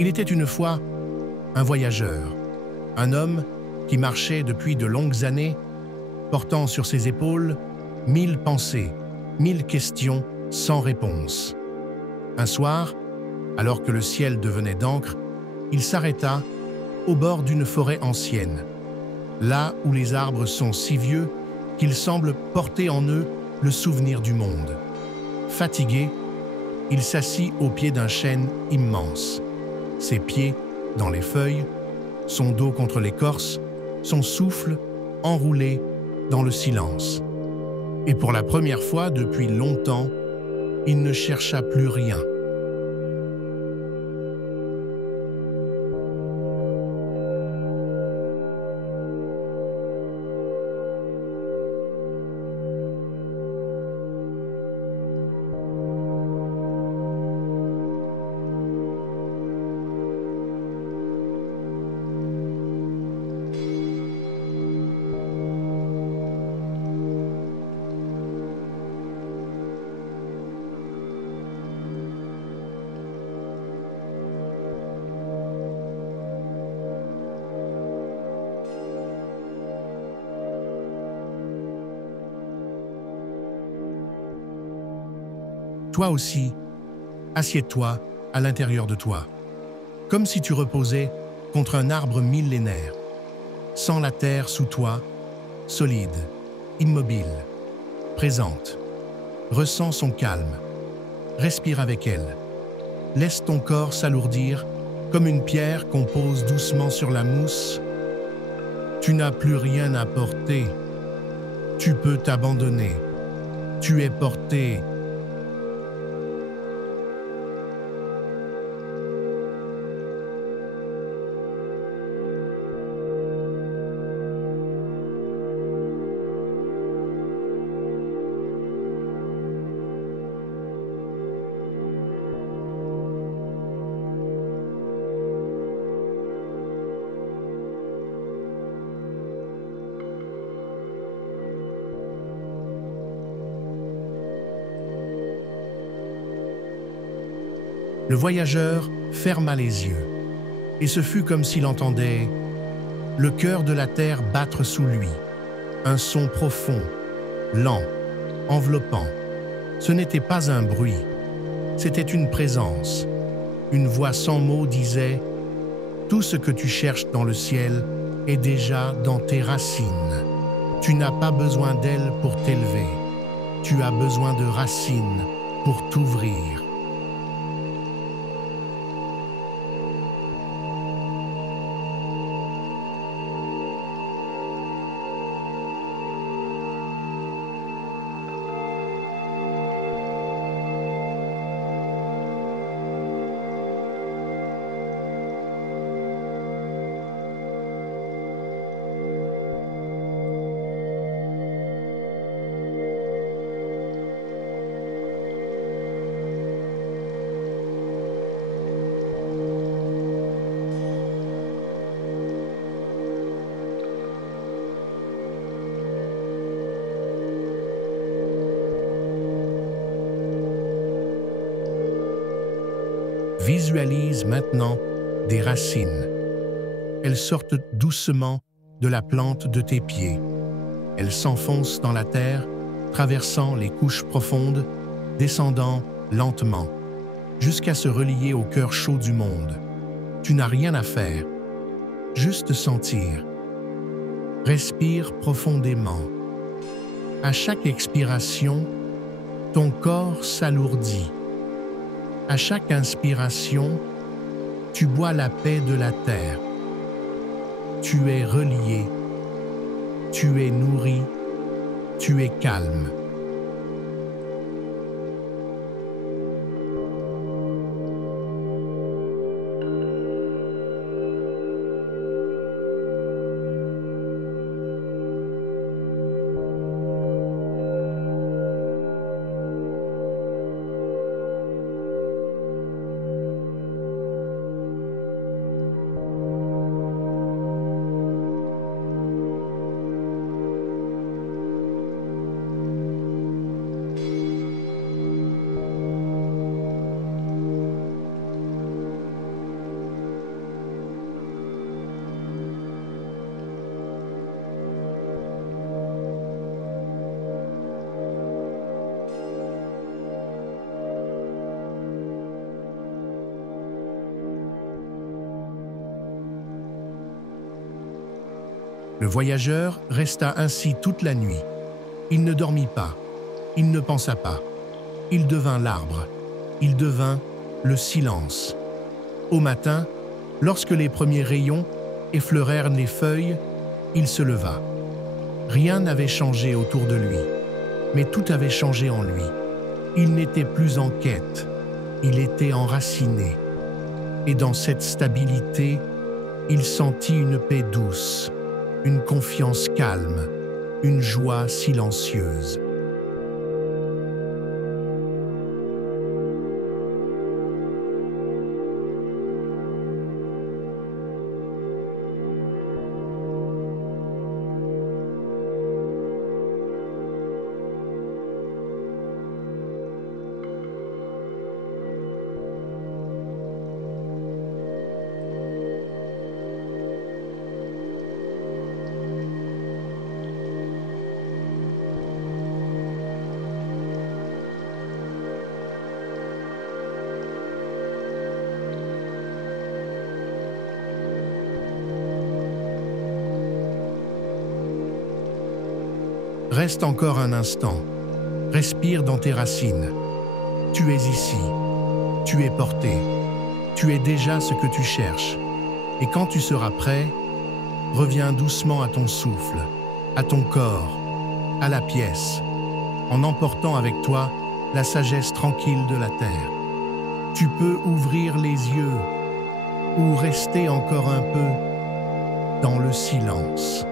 Il était une fois un voyageur, un homme qui marchait depuis de longues années, portant sur ses épaules 1000 pensées, 1000 questions sans réponse. Un soir, alors que le ciel devenait d'encre, il s'arrêta au bord d'une forêt ancienne, là où les arbres sont si vieux qu'ils semblent porter en eux le souvenir du monde. Fatigué, il s'assit au pied d'un chêne immense, ses pieds dans les feuilles, son dos contre l'écorce, son souffle enroulé dans le silence. Et pour la première fois depuis longtemps, il ne chercha plus rien. Toi aussi, assieds-toi à l'intérieur de toi, comme si tu reposais contre un arbre millénaire, sans la terre sous toi, solide, immobile, présente. Ressens son calme, respire avec elle. Laisse ton corps s'alourdir comme une pierre qu'on pose doucement sur la mousse. Tu n'as plus rien à porter. Tu peux t'abandonner. Tu es porté. Le voyageur ferma les yeux, et ce fut comme s'il entendait le cœur de la terre battre sous lui, un son profond, lent, enveloppant. Ce n'était pas un bruit, c'était une présence. Une voix sans mots disait « Tout ce que tu cherches dans le ciel est déjà dans tes racines. Tu n'as pas besoin d'elles pour t'élever. Tu as besoin de racines pour t'ouvrir. » Visualise maintenant des racines. Elles sortent doucement de la plante de tes pieds. Elles s'enfoncent dans la terre, traversant les couches profondes, descendant lentement, jusqu'à se relier au cœur chaud du monde. Tu n'as rien à faire, juste sentir. Respire profondément. À chaque expiration, ton corps s'alourdit. À chaque inspiration, tu bois la paix de la terre. Tu es relié, tu es nourri, tu es calme. Le voyageur resta ainsi toute la nuit. Il ne dormit pas, il ne pensa pas. Il devint l'arbre, il devint le silence. Au matin, lorsque les premiers rayons effleurèrent les feuilles, il se leva. Rien n'avait changé autour de lui, mais tout avait changé en lui. Il n'était plus en quête, il était enraciné. Et dans cette stabilité, il sentit une paix douce, une confiance calme, une joie silencieuse. Reste encore un instant. Respire dans tes racines. Tu es ici. Tu es porté. Tu es déjà ce que tu cherches. Et quand tu seras prêt, reviens doucement à ton souffle, à ton corps, à la pièce, en emportant avec toi la sagesse tranquille de la terre. Tu peux ouvrir les yeux ou rester encore un peu dans le silence.